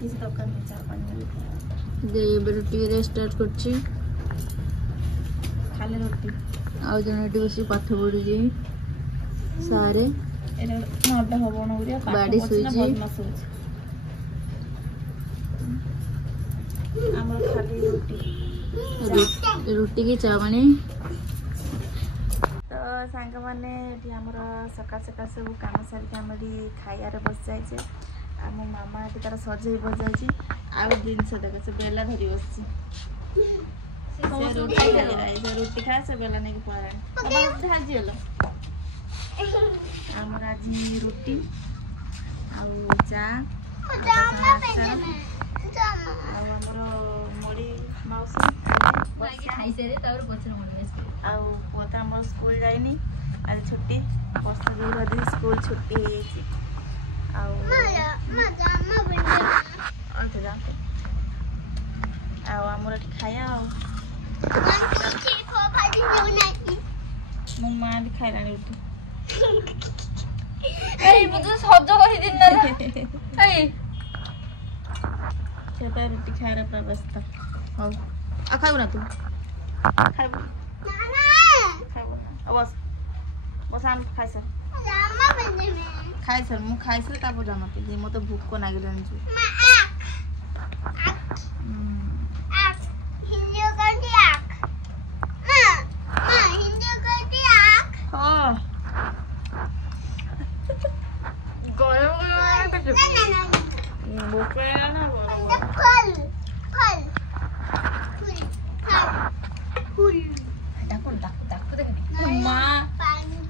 किसी दुकान में चार पानी दे रोटी रे स्टार्ट करछि खाली रोटी आउ जनटी बसी पाठ पढ़ुजी सारे एटा नडा हबो न उरिया बाड़ी सुइजी हमर खाली रोटी की चावणी तो सांग माने एठी हमर सका सका सब काम सारी हम खाइयार बस जाय छे आ मो मामा एठी तार सजई बजाय छी आ दिन से देख से बेला धरी बसची से रोटी खा से बेला नहीं पड़ा हमर भाजी हलो हमर आज रोटी आ चा हमर मुड़ी मौसी खाई से तार पछर मन आउ पुता हमर स्कूल जाइनी आज छुट्टी वर्षा दूर दिन स्कूल छुट्टी होईची आउ आउ हमर खाया आउ मो मां भी खाइलानी रोटी ए मुझे सज कहि दिन ना ए छेता रोटी खाएर पर बस्ता हो आ खाइबो ना तू खाइबो खाइबो ना बस बस आम खाइस खाइस मु खाइस तापर जामा पे मते भूख नागिलानी छु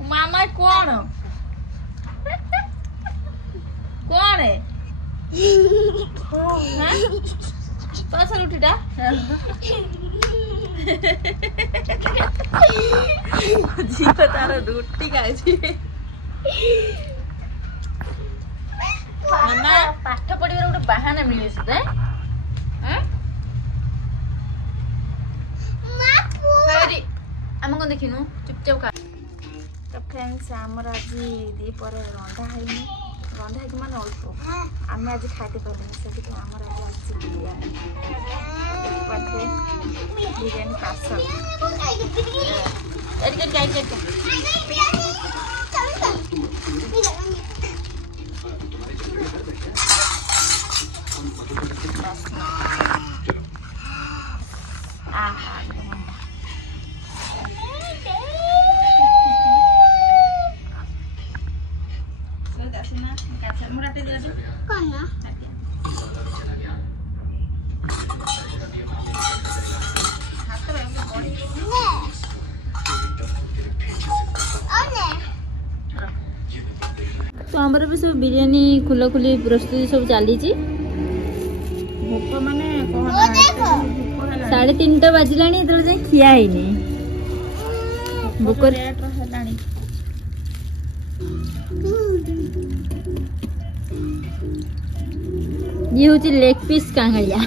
मामा कौन कौन है तो सर उठीटा जी तार रोटी खाई मामा पाठ पढ़िबार गोटे बाहाना मिले सुदा हैं आम कौन देखिनु चुपचाप खा तो फ्रेंड्स आमर आज दीपर रंधा है रंधा है मान अल्प आम आज खाते पारे से आमर आज आसी बिरयानी बिरयानी पार्सल तो हमर भी सब बिरयानी खुला खुली प्रस्तुति सब चली भोक माने 3:30 बाजिलानी इतल जाय खिया हैनी भोक लेट रहलानी ये होची लेग पीस कांगड़िया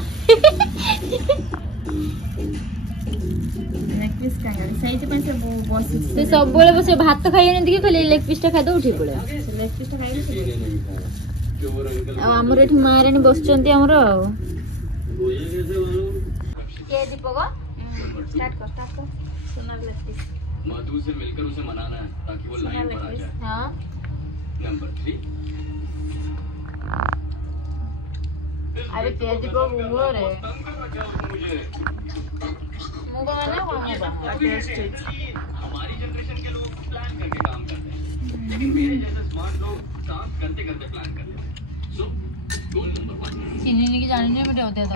लेग पीस कांगड़ी साइज पे से बस से सब बोले बस भात खाइ न देखि खाली लेग पीस टा खा दो उठी पड़े लेग पीस खाइ आ हमर एठी मारानी बसचंती हमर के दीपक स्टार्ट कर सोनार लेग पीस मधु से मिलकर उसे मनाना है ताकि वो लाइन पर आ जाए। हां नंबर 3 अरे तेज दीपक वो रे मुगो ना टेस्ट हमारी जनरेशन के लोग प्लान करके काम करते हैं लेकिन मेरे जैसे स्मार्ट लोग काम करते करते प्लान करते हैं। सो गोल नंबर 1 चीनी की जानी नहीं बेटे होते तो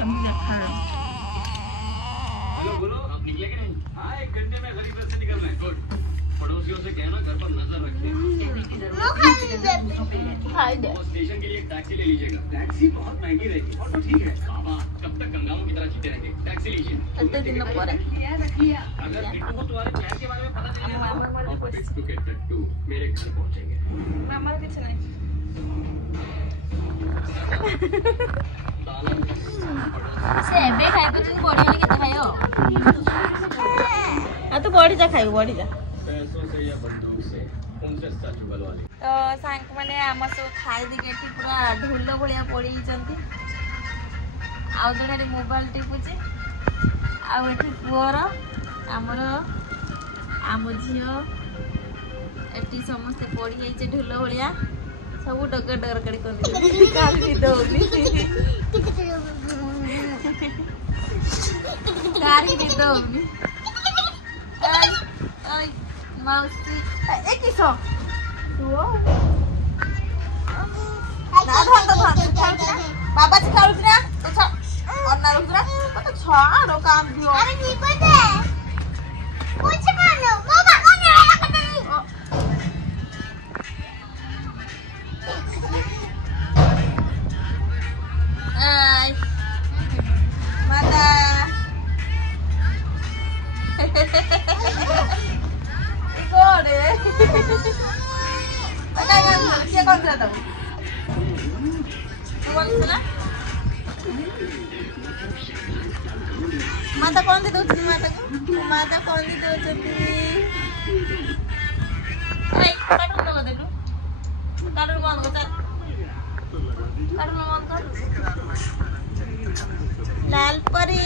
हम देखा हेलो बोलो आप निकले कि नहीं? हाँ 1 घंटे में गरीब से निकल रहे हैं। गुड पड़ोसियों से कहना घर पर नजर रखें। वो स्टेशन के लिए एक टैक्सी ले लीजिएगा। टैक्सी बहुत महंगी रहेगी और तो ठीक है बाबा कब तक कंगालों की तरह जीते रहेंगे। टैक्सी लीजिए कितने दिन में पर अगर बिट्टू को तुम्हारे प्लान के बारे में पता चलेगा तो बिट्टू मेरे घर पहुंचेंगे। मामा कुछ नहीं से बे खाइ को तू बड़ी वाली के खायो आ तो बड़ी जा खाई बड़ी जा पैसों से या बंदूक से उन तो सांग मैंने आम सब खाई दी पूरा ढोल भाया पड़ी आउ जड़े मोबाइल टिपुचे आउ पुअर आमर आम झील एटी समस्ते पड़ी जाइए ढोल भाया सब डगर डगर कर दौनी दौनी माउसी एक बाबा से खाऊ ना तो और ना रुक रहा तो छाड़ो काम दियो अरे नहीं पता कुछ मानो बाबा आई माता गोरे पता है क्या कौन सा था कौन सा माता कौन सी दूसरी माता कौन सी दूसरी ए कार्टून दो दे तू कार्टून बंद कर कार्टून बंद कर लाल परी